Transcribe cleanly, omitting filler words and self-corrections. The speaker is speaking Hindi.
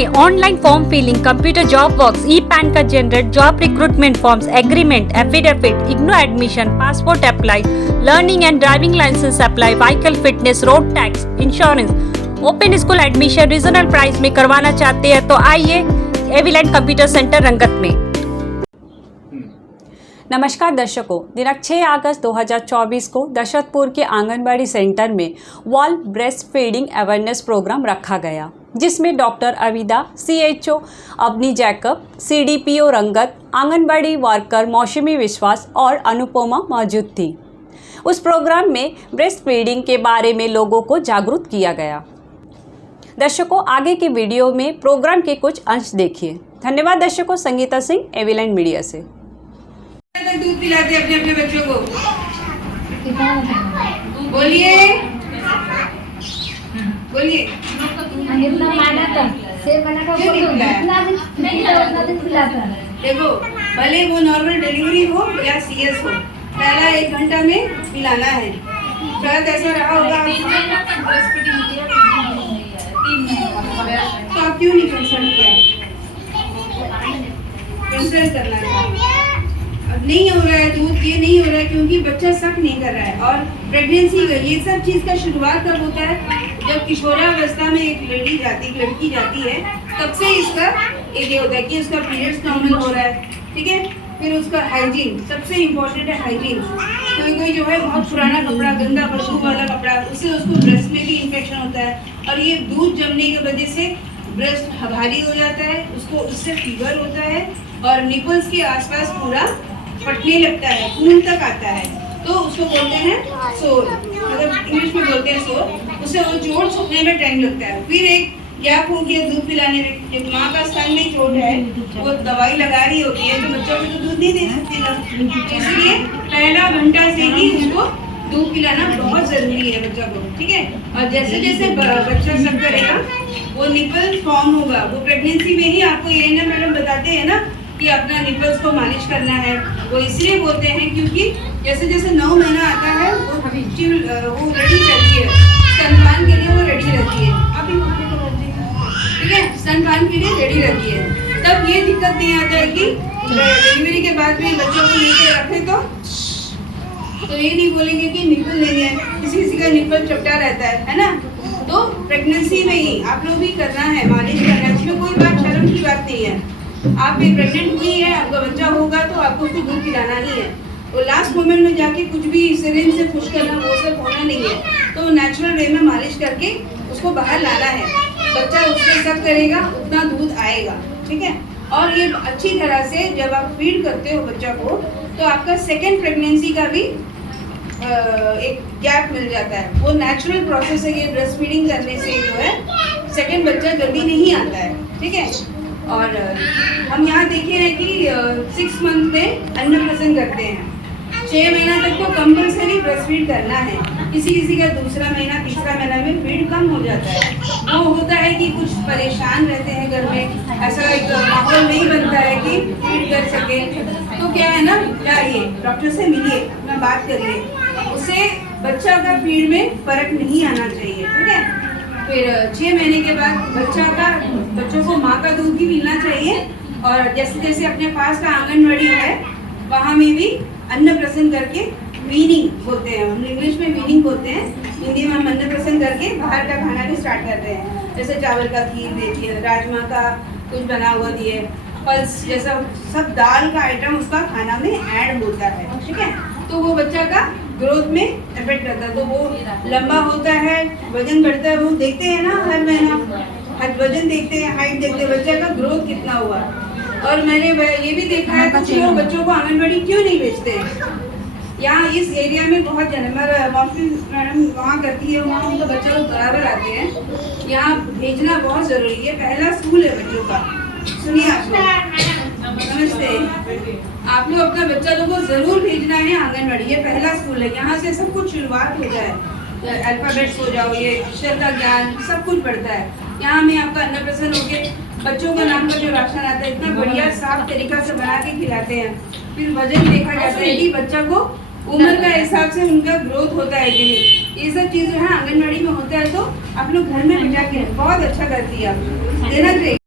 में online form filling, computer job works, e PAN का generate, job recruitment forms, agreement, affidavit, IGNOU admission, passport apply, learning and driving licence apply, vehicle fitness, road tax, insurance, open school admission reasonable price में करवाना चाहते हैं तो आइए एविलेंट कंप्यूटर सेंटर रंगत में। नमस्कार दर्शकों, दिनांक 6 अगस्त 2024 को दशरथपुर के आंगनबाड़ी सेंटर में world breast feeding awareness programme रखा गया, जिसमें doctor Avida, CHO Avni Jacob, CDPO Rangat, anganwadi worker मौसमी विश्वास और अनुपमा मौजूद थी। उस प्रोग्राम में ब्रेस्ट फीडिंग के बारे में लोगों को जागरूक किया गया। दर्शकों, आगे के वीडियो में प्रोग्राम के कुछ अंश देखिए। धन्यवाद दर्शकों। संगीता सिंह, एविलेंट मीडिया से। दूध पिलाते अपने अपने बच्चों को, बोलिए बोलिए। देखो, भले वो नॉर्मल डिलीवरी हो या CS हो, पहला 1 घंटा में पिलाना है। शायद ऐसा रहा होगा तो आप क्यों नहीं कंसल्ट किया? कंसल्ट करना चाहिए। अब नहीं हो रहा है दूध, ये नहीं हो रहा है क्योंकि बच्चा सक नहीं कर रहा है। और प्रेगनेंसी का ये सब चीज़ का शुरुआत कब होता है? जब किशोरावस्था में एक लड़की जाती है, तब से इसका ये होता है कि उसका पीरियड्स नॉर्मल हो रहा है। ठीक है, फिर उसका हाइजीन सबसे इम्पोर्टेंट है। हाइजीन, कोई जो है बहुत पुराना कपड़ा, गंदा बदबू वाला कपड़ा, उससे उसको ब्रेस्ट में भी इन्फेक्शन होता है। और ये दूध जमने की वजह से ब्रेस्ट भारी हो जाता है, उसको उससे फीवर होता है और निपल्स के आसपास पूरा फटने लगता है, खून तक आता है। तो उसको बोलते हैं सोर, मतलब इंग्लिश में बोलते हैं सोर। उससे वो चोट सूखने में टाइम लगता है। फिर एक गैप हो गया दूध पिलाने में। जब माँ का स्तन में चोट है, वो दवाई लगा रही होती है, तो बच्चों को तो दूध नहीं दे सकती ना, इसलिए पहला घंटा से ही उसको दूध पिलाना बहुत जरूरी है बच्चा को। ठीक है, और जैसे जैसे बच्चा सब करेगा वो निपल फॉर्म होगा। वो प्रेगनेंसी में ही आपको ये ना मैडम बताते हैं ना कि अपना निपल्स को मालिश करना है। वो इसलिए बोलते हैं क्योंकि जैसे जैसे 9 महीना आता है वो रेडी रहती है, स्तनपान के लिए वो रेडी रहती है। आप ठीक है, स्तनपान के लिए रेडी रहती है। तब ये दिक्कत नहीं आता है कि डिलीवरी के बाद भी बच्चों को लेके रखे तो ये नहीं बोलेंगे कि निपल लेंगे, किसी का निपल चपटा रहता है ना। तो प्रेगनेंसी में ही आप लोग भी करना है, मालिश करना है। उसमें कोई बात शर्म की बात नहीं है। आप भी प्रेग्नेंट हुई है, आपका बच्चा होगा तो आपको उसको दूध पिलाना ही है। वो लास्ट मोमेंट में जाके कुछ भी सिरिंज से पुश करना वो सब होना नहीं है। तो नेचुरल वे में मालिश करके उसको बाहर लाना है। बच्चा उससे सब करेगा उतना दूध आएगा। ठीक है, और ये अच्छी तरह से जब आप फीड करते हो बच्चा को तो आपका सेकेंड प्रेगनेंसी का भी एक गैप मिल जाता है। वो नेचुरल प्रोसेस है। ये ब्रेस्ट फीडिंग करने से जो है सेकेंड बच्चा जल्दी नहीं आता है। ठीक है, और हम यहाँ देखे हैं कि 6 मंथ में अन्नप्राशन करते हैं। 6 महीना तक तो कंपल्सरी ब्रेस्ट फीड करना है। किसी का दूसरा महीना, तीसरा महीना में फीड कम हो जाता है। वो होता है कि कुछ परेशान रहते हैं घर में, ऐसा एक माहौल नहीं बनता है कि फीड कर सके। तो क्या है ना, जाइए डॉक्टर से मिलिए, अपना बात करिए, उससे बच्चा का फीड में फर्क नहीं आना चाहिए। ठीक है, फिर 6 महीने के बाद बच्चों को माँ का दूध भी मिलना चाहिए। और जैसे जैसे अपने पास का आंगनबाड़ी है वहाँ में भी अन्नप्राशन करके, वीनिंग बोलते हैं हम इंग्लिश में, वीनिंग बोलते हैं हिंदी में, हम अन्नप्राशन करके बाहर का खाना भी स्टार्ट करते हैं। जैसे चावल का खीर दे दिए, राजमा का कुछ बना हुआ दिए, पल्स जैसा सब दाल का आइटम उसका खाना में ऐड होता है। ठीक है, तो वो बच्चा का ग्रोथ में इफेक्ट करता है। तो वो लंबा होता है, वजन बढ़ता है। वो देखते हैं ना हर महीना, वजन देखते हैं, हाइट देखते हैं, बच्चे का ग्रोथ कितना हुआ। और मैंने ये भी देखा है कुछ लोग बच्चों को आंगनबाड़ी क्यों नहीं भेजते हैं। यहाँ इस एरिया में बहुत मैडम वहाँ करती है, वहाँ उनका बच्चा लोग बराबर आते हैं। यहाँ भेजना बहुत ज़रूरी है। पहला स्कूल है बच्चों का। सुनिए आप लोग, नमस्ते, आप लोग अपना बच्चा लोग को जरूर भेजना है आंगनबाड़ी। ये पहला स्कूल है, यहाँ से सब कुछ शुरुआत हो जाए। अल्फाबेट्स हो जाओ, ये अक्षर का ज्ञान सब कुछ बढ़ता है। यहाँ में आपका अन्नप्राशन हो गया, बच्चों का नाम का जो राशन आता है इतना बढ़िया साफ तरीका से बना के खिलाते हैं। फिर वजन देखा जाता है कि बच्चा को उम्र का हिसाब से उनका ग्रोथ होता है कि नहीं। ये सब चीज़ जो है आंगनबाड़ी में होता है। तो आप लोग घर में बिठा के बहुत अच्छा करती है, आप देना चाहिए।